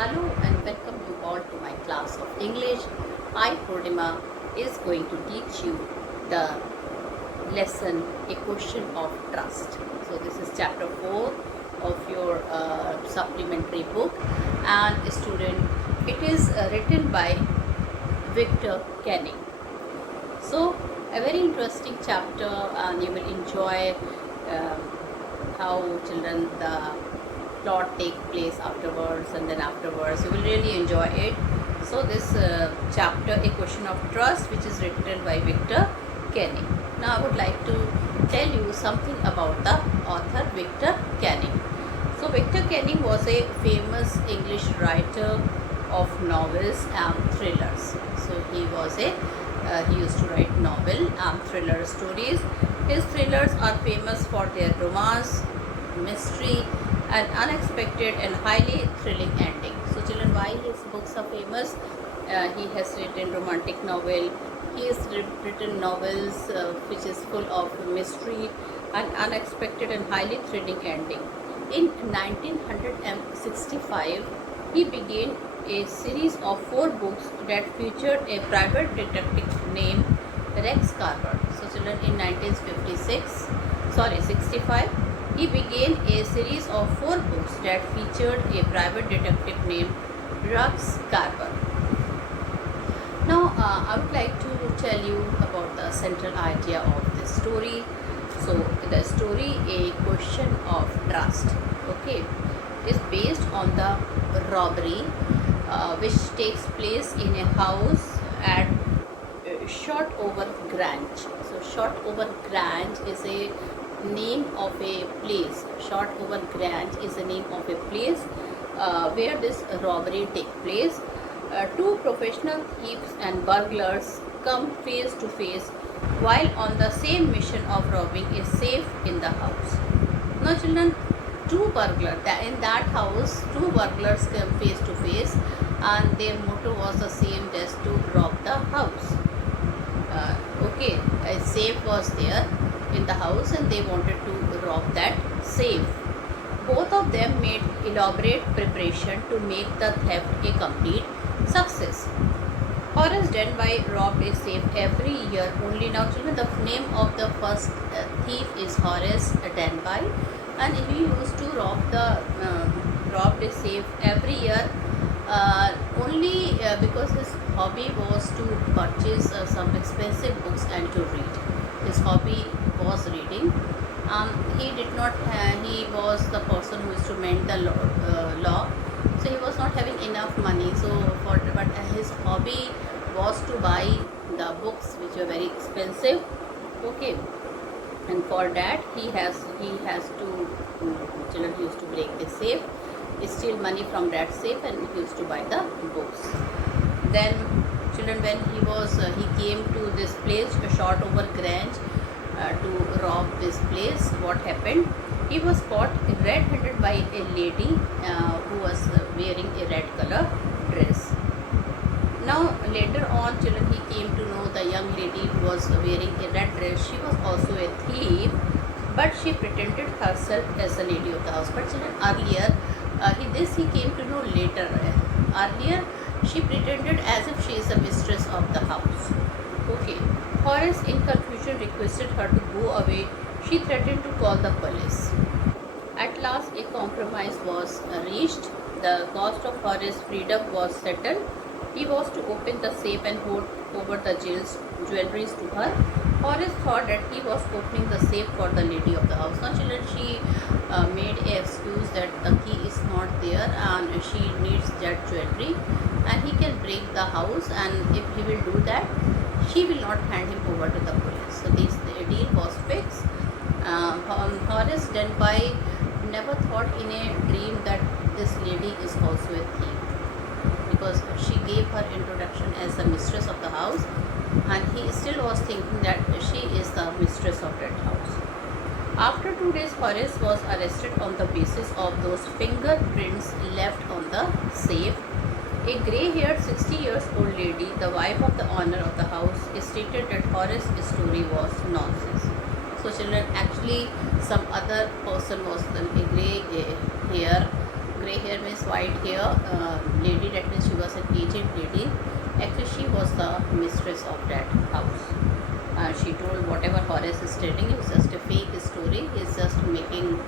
Hello and welcome you all to my class of English. I, Purnima, is going to teach you the lesson A Question of Trust. So this is chapter 4 of your supplementary book, and student, it is written by Victor Canning. So a very interesting chapter, and you will enjoy how children the plot take place afterwards, and then afterwards you will really enjoy it. So this chapter, A Question of Trust, which is written by Victor Canning. Now I would like to tell you something about the author Victor Canning. So Victor Canning was a famous English writer of novels and thrillers. So he used to write novel and thriller stories. His thrillers are famous for their romance, mystery, and unexpected and highly thrilling ending. So children, why his books are famous? He has written romantic novel. He has written novels which is full of mystery and unexpected and highly thrilling ending. In 1965, he began a series of 4 books that featured a private detective named Rex Carver. So children, in 65, he began a series of 4 books that featured a private detective named Rex Carver. Now, I would like to tell you about the central idea of this story. So, the story, A Question of Trust, okay, is based on the robbery which takes place in a house at Shotover Grange. So, Shotover Grange is a name of a place. Shotover Grange is the name of a place where this robbery takes place. 2 professional thieves and burglars come face to face while on the same mission of robbing a safe in the house. Now children, in that house, 2 burglars come face to face, and their motto was the same, just to rob the house. Okay, a safe was there in the house and they wanted to rob that safe. Both of them made elaborate preparation to make the theft a complete success. Horace Denby robbed a safe every year only. Now children, the name of the first thief is Horace Denby, and he used to rob a safe every year only because his hobby was to purchase some expensive books and to read. His hobby was reading. He was the person who used to mend the law, so he was not having enough money. But his hobby was to buy the books which were very expensive. Okay, and for that he has to children, he used to break the safe, steal money from that safe, and he used to buy the books. Then children, when he came to this place, Shotover Grange, to rob this place, what happened? He was caught red-handed by a lady who was wearing a red color dress. Now later on children, he came to know the young lady who was wearing a red dress, she was also a thief, but she pretended herself as a lady of the house. But children, earlier he came to know later. Earlier she pretended as if she is the mistress of the house. Okay. Horace in confusion requested her to go away. She threatened to call the police. At last a compromise was reached. The cost of Horace's freedom was settled. He was to open the safe and hold over the jewelries to her. Horace thought that he was opening the safe for the lady of the house. Now children, she made an excuse that the key is not there and she needs that jewelry, and he can break the house, and if he will do that, she will not hand him over to the police. So the deal was fixed. Horace Denby never thought in a dream that this lady is also a thief, because she gave her introduction as the mistress of the house, and he still was thinking that she is the mistress of that house. After 2 days, Horace was arrested on the basis of those fingerprints left on the safe. A grey-haired 60-year-old lady, the wife of the owner of the house, stated that Horace's story was nonsense. So children, actually some other person was a grey hair means white hair lady, that means she was an aged lady. Actually, she was the mistress of that house. She told whatever Horace is telling is just a fake story. He's just making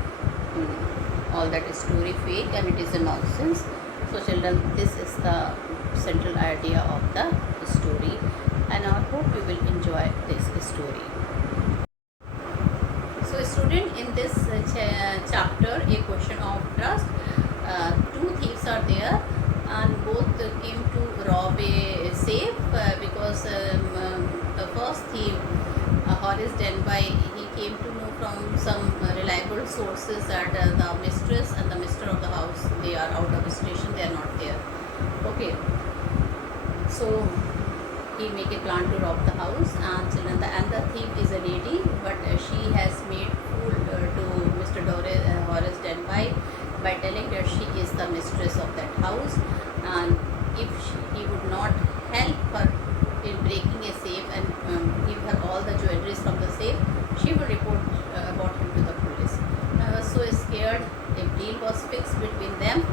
all that story fake, and it is a nonsense. So children, this is the central idea of the story, and I hope you will enjoy this story. So student, in this chapter, a question of trust, two thieves are there, and both came to rob a safe because the first thief, Horace Denby, he came to know from some reliable sources that the mistress and the mister of the house, they are out of station, they are not there. Okay, so he make a plan to rob the house, and the thief is a lady, but she has made fool to Mr. Horace Denby by telling that she is the mistress of that house, and if he would not help her in breaking a safe and give her all the jewelries from the safe, she would report about him to the police. I was so scared. A deal was fixed between them.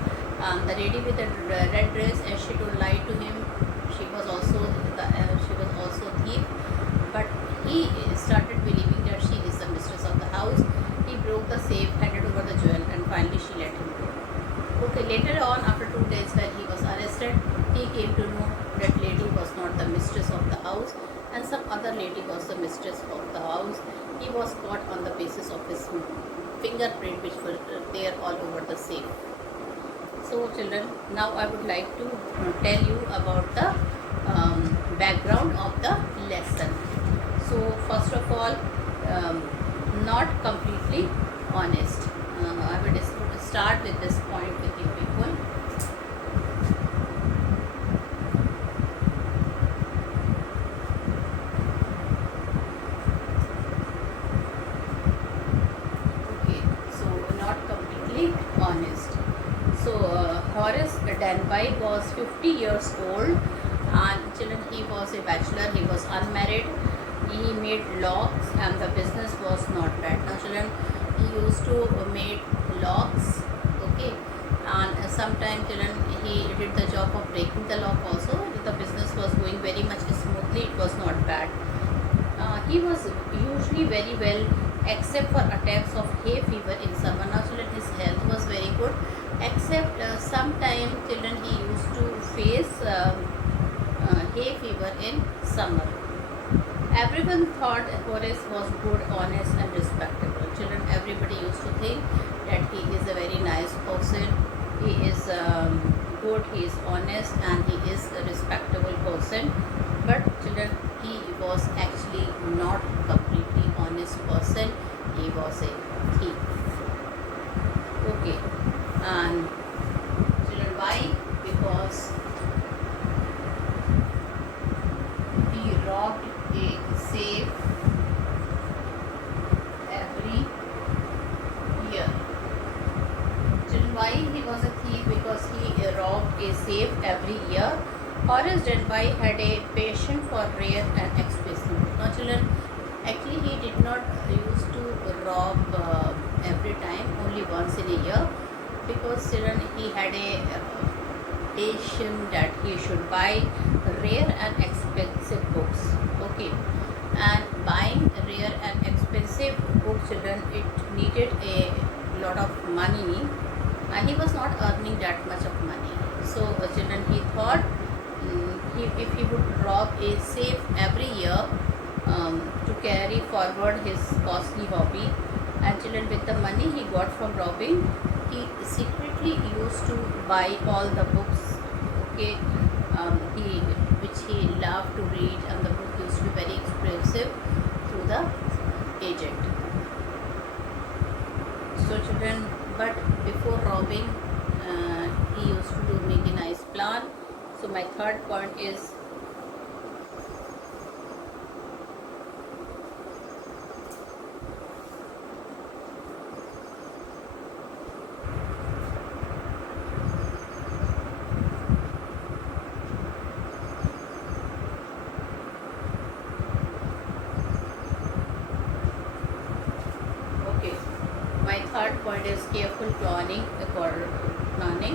The lady with the red dress, as she told, lied to him. She was also thief, but he started believing that she is the mistress of the house. He broke the safe, handed over the jewel, and finally she let him go. Okay, later on, after 2 days when he was arrested, he came to know that lady was not the mistress of the house, and some other lady was the mistress of the house. He was caught on the basis of his fingerprint, which were there all over the safe. So children, now I would like to tell you about the background of the lesson. So first of all, not completely honest. I will start with this point with you people. Okay, so not completely honest. So Horace Denby was 50 years old, and children, he was a bachelor, he was unmarried, he made locks, and the business was not bad. Now children, he used to make locks, okay, and sometimes children, he did the job of breaking the lock also. The business was going very much smoothly, it was not bad. He was usually very well, except for attacks of hay fever in summer. Now children, his health was very good, except sometime children, he used to face hay fever in summer. Everyone thought Horace was good, honest, and respectable. Children, everybody used to think that he is a very nice person, he is good, he is honest, and he is a respectable person. But children, he was actually not completely honest person, he was a thief. Okay, and children, why? Because he robbed a safe every year. Children, why he was a thief? Because he robbed a safe every year. Horace Denby had a passion for rare and expensive books. Now children, actually he did not used to rob every time, only once in a year, because children, he had a passion that he should buy rare and expensive books. Okay, and buying rare and expensive books, children, it needed a lot of money, and he was not earning that much of money. So children, he thought if he would rob a safe every year to carry forward his costly hobby, and children, with the money he got from robbing, he secretly used to buy all the books, okay, which he loved to read, and the book used to be very expensive through the agent. So children, but before robbing, he used to make a nice plan. So my third point is careful planning.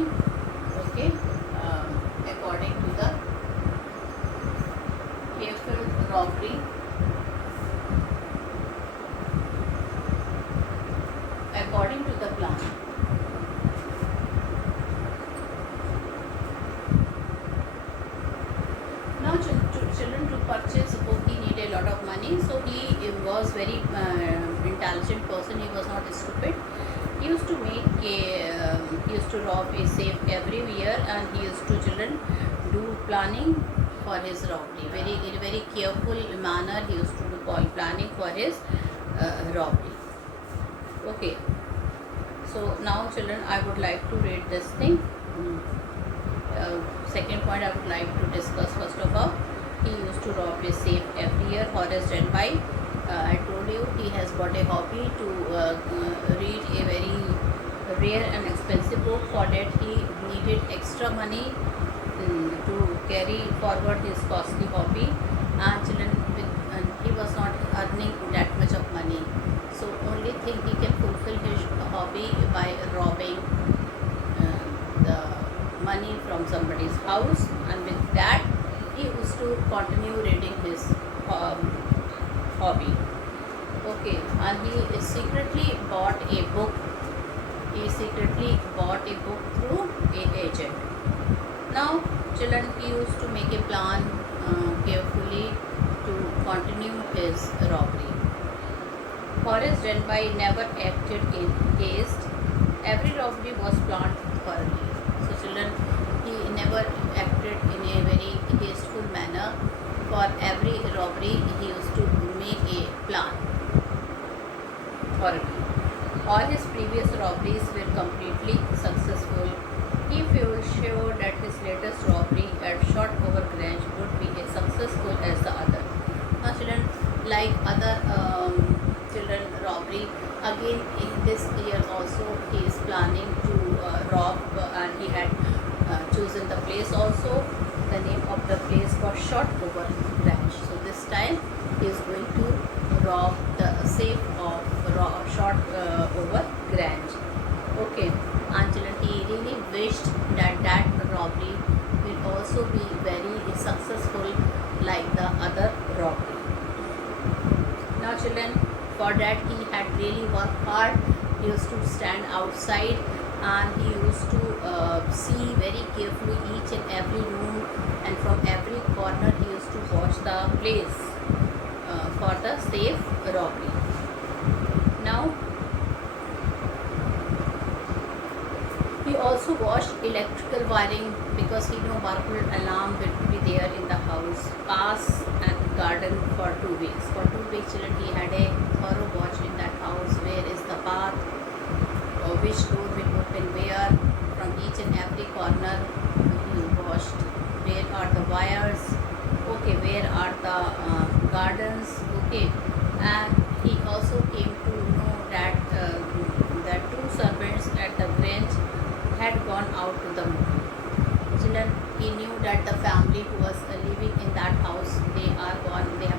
very intelligent person. He was not stupid. He used to he used to rob a safe every year, and he used to children do planning for his robbery. In a very careful manner, he used to do planning for his robbery. Okay. So now, children, I would like to read this thing. Second point I would like to discuss. First of all, he used to rob a safe every year. Horace Renby, I told you, he has got a hobby to read a very rare and expensive book. For that, he needed extra money to carry forward his costly hobby. And children, he was not earning that much of money. So only thing he can fulfill his hobby by robbing the money from somebody's house, and with that he used to continue reading his hobby. Okay, and he secretly bought a book. He secretly bought a book through an agent. Now, children, he used to make a plan carefully to continue his robbery. Horace Renby never acted in haste. Every robbery was planned thoroughly. So, children, he never acted in a very hasteful manner. For every robbery, he used to make a plan thoroughly. All his previous robberies were completely successful. He felt sure that his latest robbery at Shotover Grange would be as successful as the other. Now, children, like other children robbery, again in this year also he is planning to rob, and he had chosen the place also. The name of the place was Shotover Grange. So this time he is going to rob the safe of Shotover Grange. Okay, and children, he really wished that that robbery will also be very successful like the other robbery. Now, children, for that he had really worked hard. He used to stand outside, and he used to see very carefully each and every room, and from every corner he used to watch the place for the safe robbery. Now, he also watched electrical wiring, because he knew burglar alarm will be there in the house. Pass and garden for 2 weeks. For 2 weeks, children, he had a thorough watch in that house. Where is the path? Or which door will open where? From each and every corner, he watched. Where are the wires? Okay, where are the gardens? Okay, and he also came to know that the two servants at the Grange had gone out to the movie. Children, he knew that the family who was living in that house, they have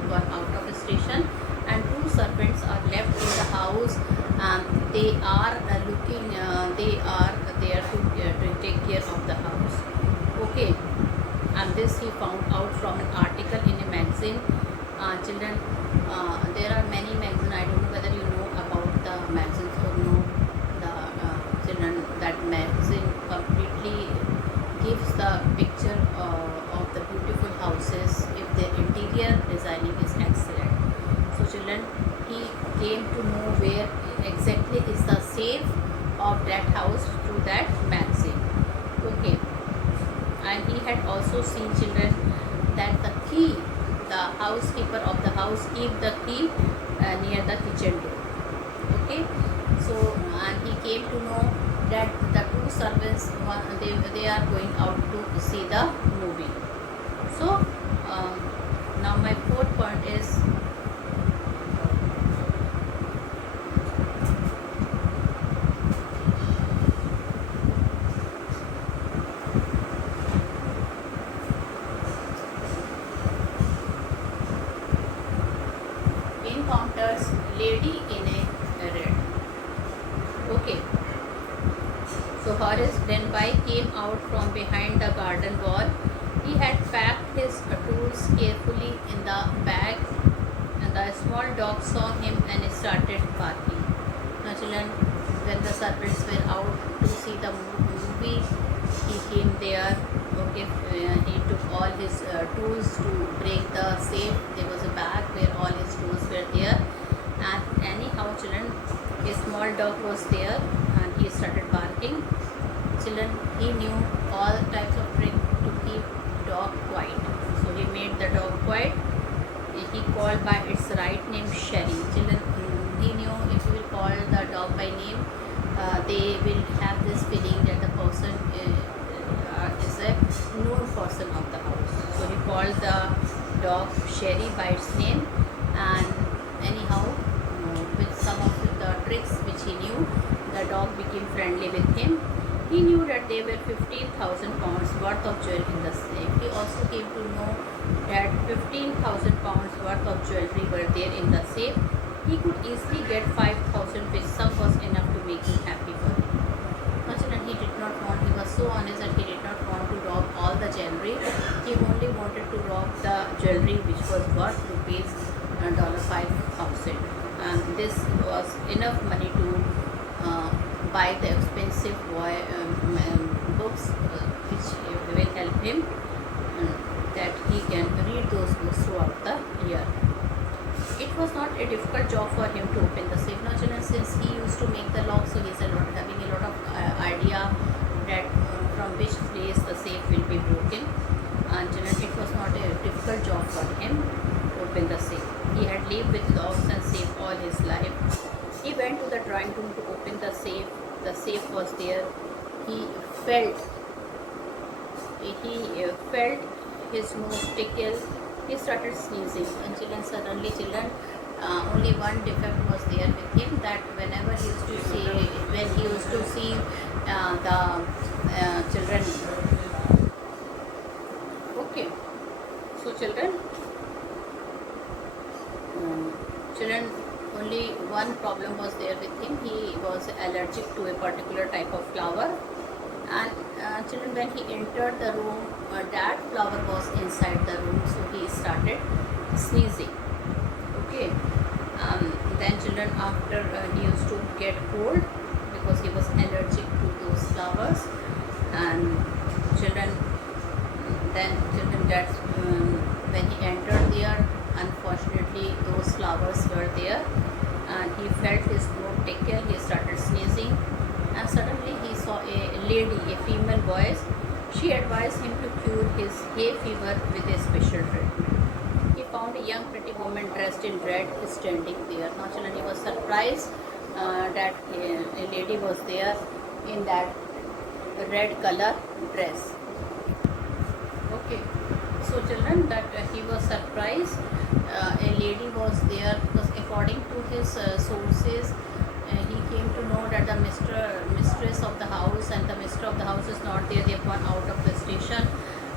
gone out of the station, and two servants are left in the house. They are they are there to take care of the house. Okay, and this he found out from an article in a magazine. Children, there are many magazines. I don't know whether you know about the magazines or no. Children, that magazine completely gives the picture of the beautiful houses if their interior designing is excellent. So, children, he came to know where exactly is the safe of that house through that magazine. Okay, and he had also seen, children, that the key, the housekeeper of the house keep the key near the kitchen door. Okay, so, and he came to know that the two servants, they are going out to see the movie. So now my fourth point is encounters lady in a red. Okay. So Horace Renby came out from behind the garden wall. He had packed his tools carefully in the bag, and the small dog saw him and started barking. Now, children, when the servants were out to see the movie, he came there. Okay, he took all his tools to break the safe. There was a bag where all his tools were there, Anyhow, children, a small dog was there and he started barking. Children, he knew all types of tricks to keep dog quiet. So he made the dog quiet. He called by its right name, Sherry. Children, he knew if you will call the dog by name, they will have this feeling that the person is a known person of the house. So he called the dog Sherry by its name, and anyhow, with some of the tricks which he knew, the dog became friendly with him. He knew that there were 15,000 pounds worth of jewelry in the safe. He also came to know that 15,000 pounds worth of jewelry were there in the safe. He could easily get 5,000, which sum was enough to make him happy for him. He did not want, he was so honest that he did not want to rob all the jewelry. He only wanted to rob the jewelry which was worth rupees $5,000. And this was enough money to buy the expensive books which will help him that he can read those books throughout the year. It was not a difficult job for him to open the safe. Now, children, since he used to make the lock, so he's having a lot of idea that from which place the safe will be broken. And children, it was not a difficult job for him to open the safe. He had lived with locks and safe all his life. He went to the drawing room to open the safe. The safe was there. He felt his nose tickle. He started sneezing, and suddenly only one defect was there with him, that whenever he used to see, when he used to see the children. Okay, so children, only one problem was there with him. He was allergic to a particular type of flower, and children, when he entered the room, that flower was inside the room, so he started sneezing. Okay, then children, after he used to get cold because he was allergic to those flowers, and children, that's when he entered there, unfortunately those flowers were there, and he felt his throat tickle. He started sneezing, and suddenly he saw a lady, a female voice. She advised him to cure his hay fever with a special treatment. He found a young pretty woman dressed in red standing there. Now, children, he was surprised that a lady was there in that red color dress. Okay, so children, that he was surprised. A lady was there because according to his sources, he came to know that the mistress of the house and the mistress of the house is not there. They have gone out of the station,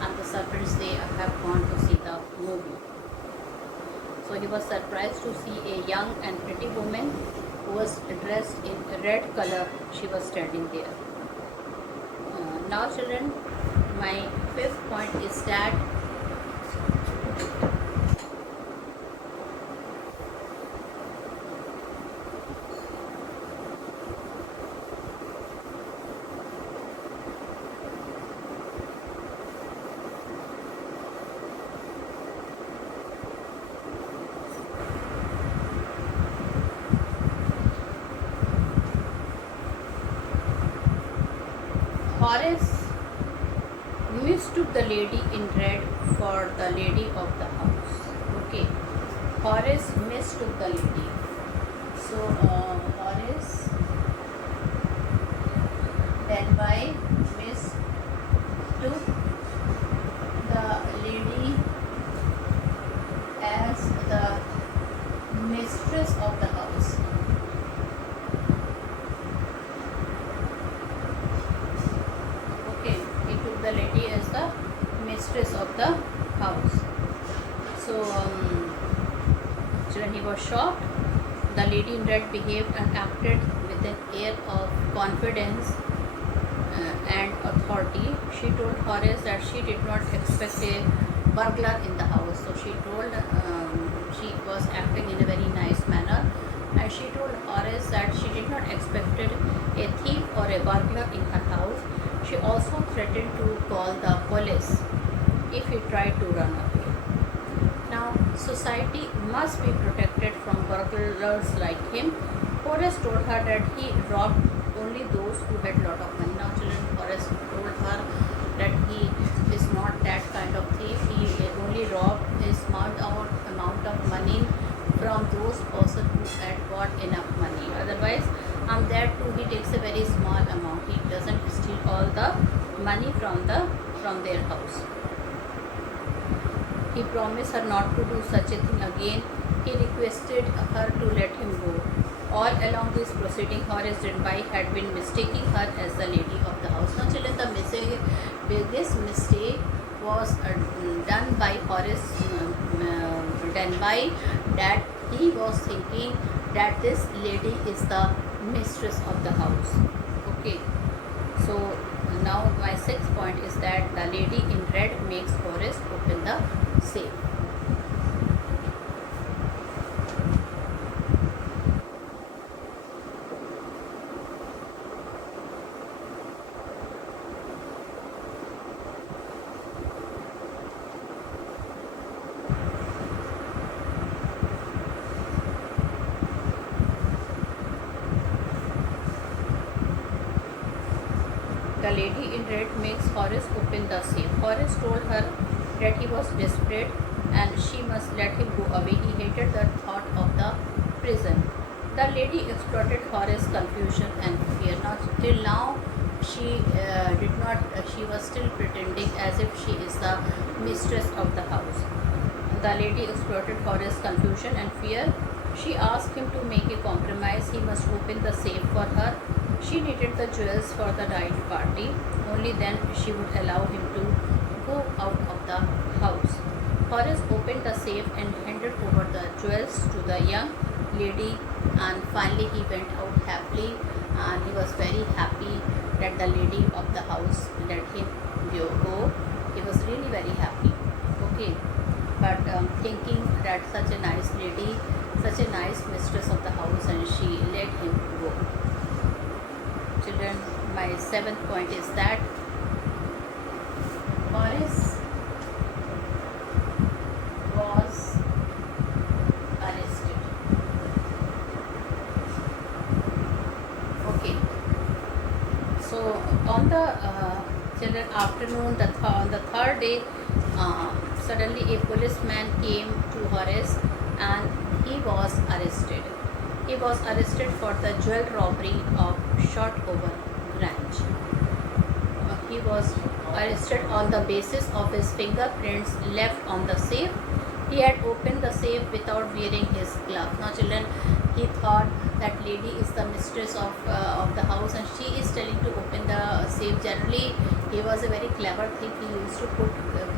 and the servants, they have gone to see the movie. So he was surprised to see a young and pretty woman who was dressed in red color. She was standing there. Now, children, my fifth point is that Horace mistook the lady in red for the lady of the house. Okay, Horace mistook the lady. So Horace then by mistook the lady as the mistress of the house. The lady as the mistress of the house. So children, he was shocked. The lady in red behaved and acted with an air of confidence and authority. She told Horace that she did not expect a burglar in the house. So she told she was acting in a very nice manner, and she told Horace that she did not expect a thief or a burglar in her house. She also threatened to call the police if he tried to run away. Now, society must be protected from burglars like him. Horace told her that he robbed only those who had lot of money. Now, children, Horace told her that he is not that kind of thief. He only robbed a small amount of money from those person who had got enough money. Otherwise, that too he takes a very small amount. He doesn't steal all the money from their house. He promised her not to do such a thing again. He requested her to let him go. All along this proceeding, Horace Denby had been mistaking her as the lady of the house. Now, children, the biggest mistake was done by Horace Denby, that he was thinking that this lady is the mistress of the house. Okay, so now my sixth point is that the lady in red makes Horace open the safe. The lady in red makes Horace open the safe. Horace told her that he was desperate and she must let him go away. He hated the thought of the prison. The lady exploited Horace's confusion and fear. Now, till now, she did not. She was still pretending as if she is the mistress of the house. The lady exploited Horace's confusion and fear. She asked him to make a compromise. He must open the safe for her. She needed the jewels for the night party. Only then she would allow him to go out of the house. Horace opened the safe and handed over the jewels to the young lady, and finally he went out happily, and he was very happy that the lady of the house let him go. He was really very happy. Okay, but thinking that such a nice lady, such a nice mistress of the house, and she let him go. Children, my seventh point is that Horace was arrested. Okay, so on the children afternoon, on the third day, suddenly a policeman came to Horace and he was arrested. He was arrested for the jewel robbery of Shotover Grange. He was arrested on the basis of his fingerprints left on the safe. He had opened the safe without wearing his glove. Now, children, he thought that lady is the mistress of the house and she is telling to open the safe. Generally, he was a very clever thief. He used to put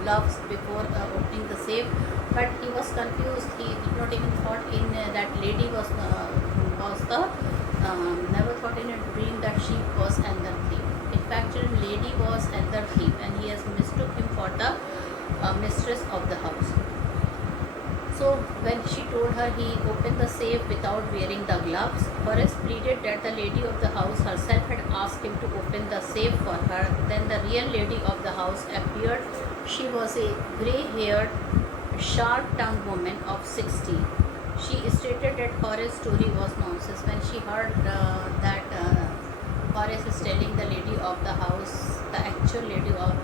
gloves before opening the safe, but he was confused. He did not even thought in that lady was the never thought in a dream that she was another thief. In fact, lady was another thief, and he has mistook him for the mistress of the house. So when she told her he opened the safe without wearing the gloves, Horace pleaded that the lady of the house herself had asked him to open the safe for her. Then the real lady of the house appeared. She was a grey-haired, sharp-tongued woman of 60. She stated that Horace's story was nonsense. When she heard that Horace is telling the lady of the house, the actual lady of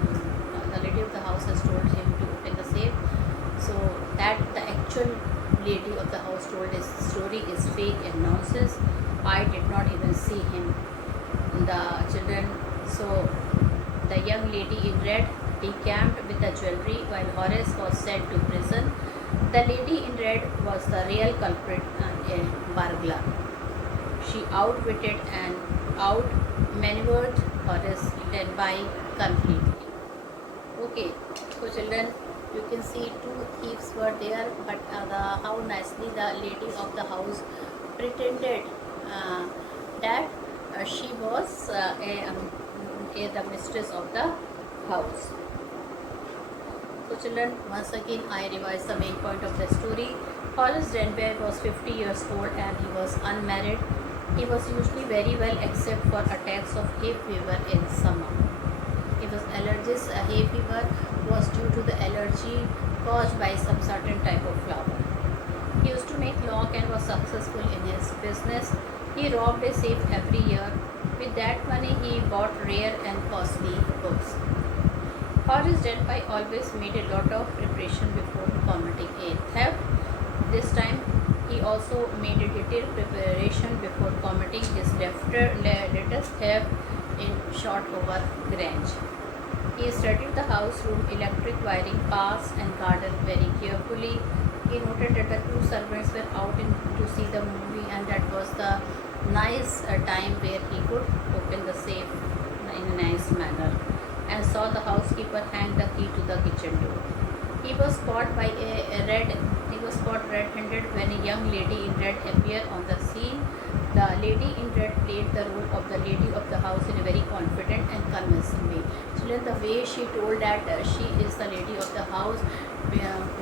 the house has told him to open the safe, so that the actual lady of the house told his story is fake and nonsense. I did not even see him. The children, so the young lady in red decamped with the jewelry while Horace was sent to prison. The lady in red was the real culprit and a burglar. She outwitted and outmaneuvered Horace Denby completely. Okay, so children, you can see two thieves were there, but how nicely the lady of the house pretended that she was the mistress of the house. So children, once again I revise the main point of the story. Horace Denby was 50 years old and he was unmarried. He was usually very well except for attacks of hay fever in summer. He was allergic this hay fever was due to the allergy caused by some certain type of flower. He used to make lock and was successful in his business. He robbed a safe every year. With that money, he bought rare and costly books. Horace Delphi always made a lot of preparation before committing a theft. This time, he also made a detailed preparation before committing his latest theft in Shotover Grange. He studied the house room, electric wiring, paths, and garden very carefully. He noted that the two servants were out to see the movie, and that was the nice time where he could open the safe in a nice manner, and saw the housekeeper hang the key to the kitchen door. He was caught by he was caught red-handed when a young lady in red appeared on the scene. The lady in red played the role of the lady of the house in a very confident and convincing way. Children, the way she told that she is the lady of the house,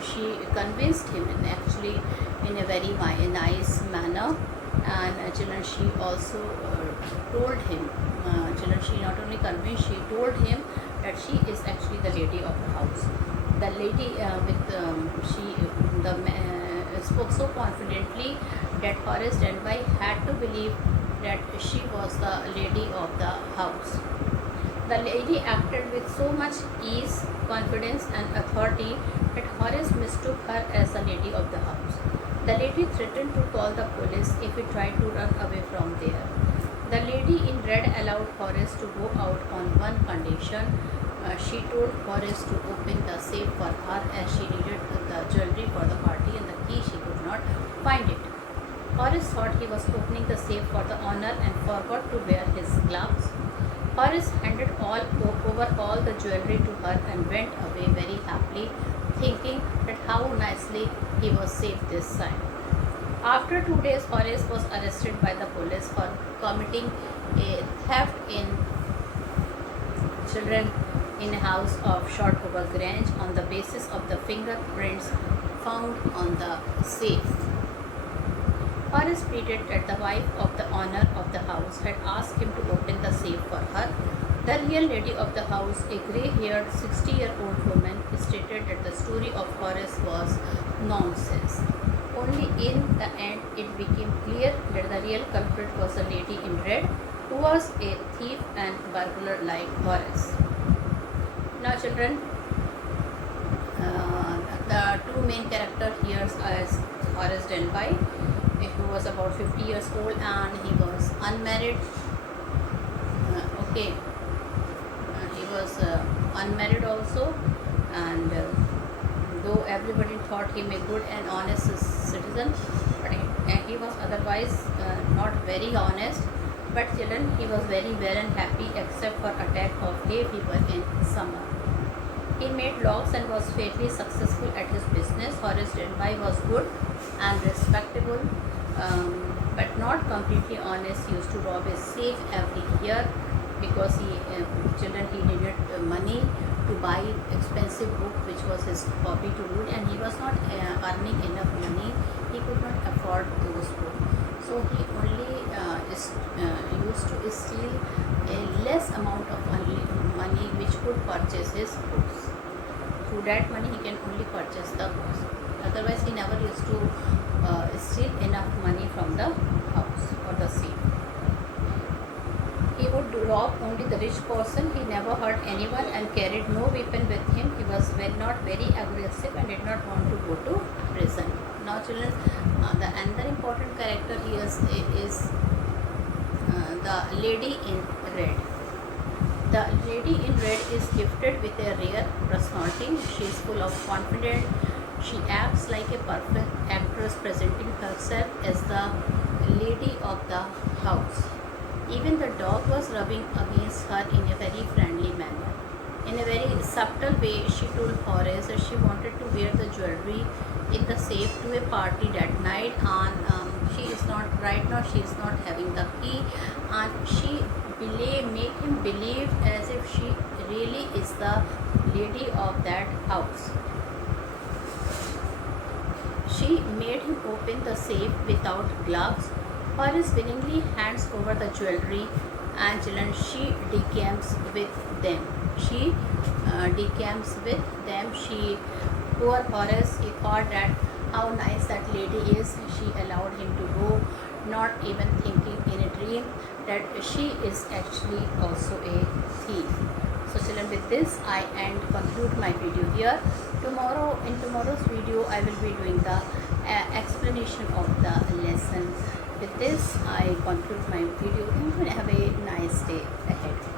she convinced him, and actually in a very nice manner. And children, she also told him. Children, she not only convinced, she told him that she is actually the lady of the house. The lady spoke so confidently that Horace Delphi had to believe that she was the lady of the house. The lady acted with so much ease, confidence, and authority that Horace mistook her as the lady of the house. The lady threatened to call the police if he tried to run away from there. The lady in red allowed Horace to go out on one condition. She told Horace to open the safe for her as she needed the jewelry for the party and the key she could not find it. Horace thought he was opening the safe for the honor and forgot to wear his gloves. Horace handed over all the jewelry to her and went away very happily, thinking that how nicely he was safe this time. After 2 days, Horace was arrested by the police for committing a theft in children in a house of Shotover Grange on the basis of the fingerprints found on the safe. Horace pleaded that the wife of the owner of the house had asked him to open the safe for her. The real lady of the house, a grey-haired 60-year-old woman, stated that the story of Horace was nonsense. Only in the end it became clear that the real culprit was the lady in red, who was a thief and burglar like Horace. Now children, the two main characters here is Horace Delphi, who was about 50 years old and he was unmarried. He was unmarried also, and though everybody thought him a good and honest citizen, but he was otherwise not very honest. But children, he was very well and happy except for attack of hay fever in summer. He made locks and was fairly successful at his business. Horace Delphi was good and respectable, but not completely honest. He used to rob a safe every year because he needed money to buy expensive book, which was his hobby to read, and he was not earning enough money. He could not afford those books, so he only used to steal a less amount of money which could purchase his books. Through that money he can only purchase the books. Otherwise he never used to steal enough money from the house or the safe. He would rob only the rich person. He never hurt anyone and carried no weapon with him. He was not very aggressive and did not want to go to prison. Now children, the another important character here is the lady in red. The lady in red is gifted with a rare personality. She is full of confidence. She acts like a perfect actress, presenting herself as the lady of the house. Even the dog was rubbing against her in a very friendly manner. In a very subtle way, she told Horace that she wanted to wear the jewelry in the safe to a party that night, and she is not right now. She is not having the key, and she make him believe as if she really is the lady of that house. She made him open the safe without gloves. Horace willingly hands over the jewelry and children she decamps with them. she decamps with them. Poor Horace, he thought that how nice that lady is. She allowed him to go, not even thinking in a dream that she is actually also a thief. So children, with this I conclude my video here. In tomorrow's video I will be doing the explanation of the lesson. With this I conclude my video. Thank you and have a nice day ahead.